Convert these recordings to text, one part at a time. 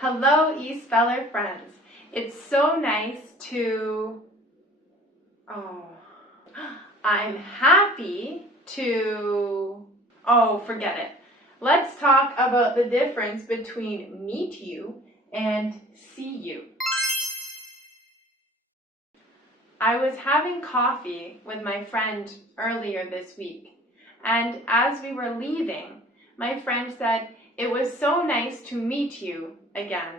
Hello, E-Speller friends. It's so nice to, I'm happy to, forget it. Let's talk about the difference between meet you and see you. I was having coffee with my friend earlier this week, and as we were leaving, my friend said, "It was so nice to meet you again."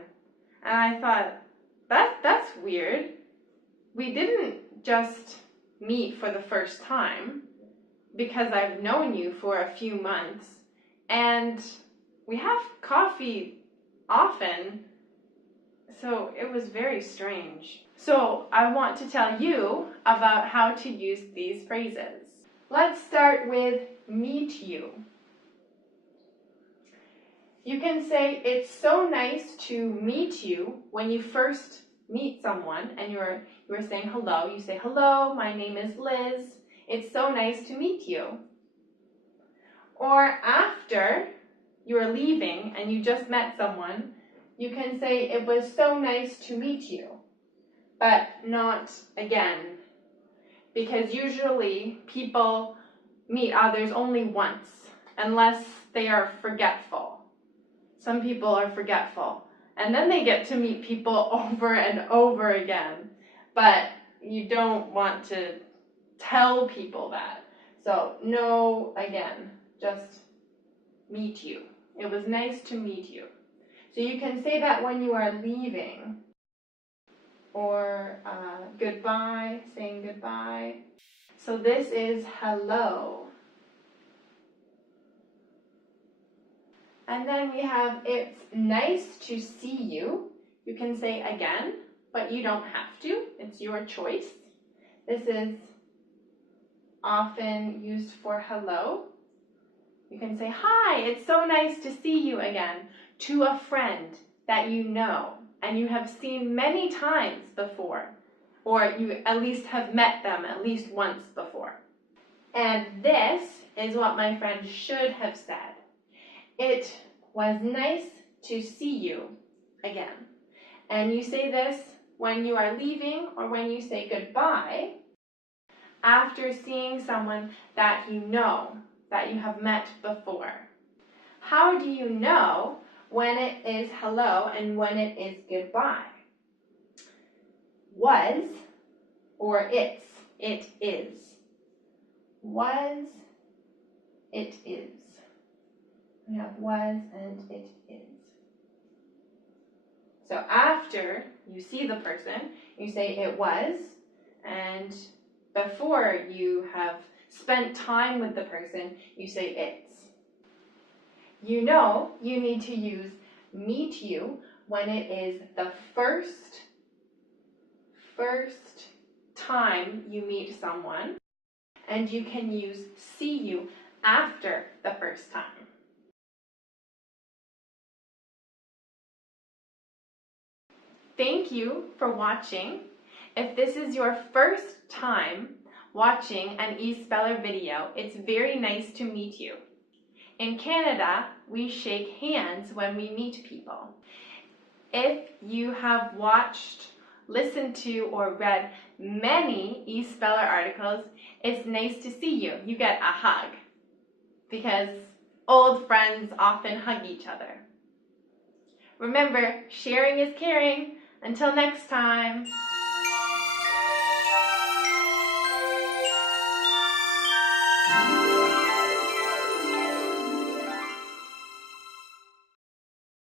And I thought, that's weird. We didn't just meet for the first time because I've known you for a few months, and we have coffee often, so it was very strange. So I want to tell you about how to use these phrases. Let's start with meet you. You can say, "It's so nice to meet you" when you first meet someone and you're saying hello. You say, "Hello, my name is Liz. It's so nice to meet you." Or after you're leaving and you just met someone, you can say, "It was so nice to meet you," but not again. Because usually people meet others only once, unless they are forgetful. Some people are forgetful, and then they get to meet people over and over again. But you don't want to tell people that. So no again, just meet you. It was nice to meet you. So you can say that when you are leaving, or goodbye, saying goodbye. So this is hello. And then we have it's nice to see you. You can say again, but you don't have to. It's your choice. This is often used for hello. You can say, "Hi, it's so nice to see you again," to a friend that you know and you have seen many times before, or you at least have met them at least once before. And this is what my friend should have said. "It was nice to see you again." And you say this when you are leaving or when you say goodbye after seeing someone that you know, that you have met before. How do you know when it is hello and when it is goodbye? Was or it's, it is. Was, it is. We have was and it is. So after you see the person, you say it was, and before you have spent time with the person, you say it's. You know you need to use meet you when it is the first time you meet someone, and you can use see you after the first time. Thank you for watching. If this is your first time watching an E-Speller video, it's very nice to meet you. In Canada, we shake hands when we meet people. If you have watched, listened to, or read many E-Speller articles, it's nice to see you. You get a hug because old friends often hug each other. Remember, sharing is caring. Until next time.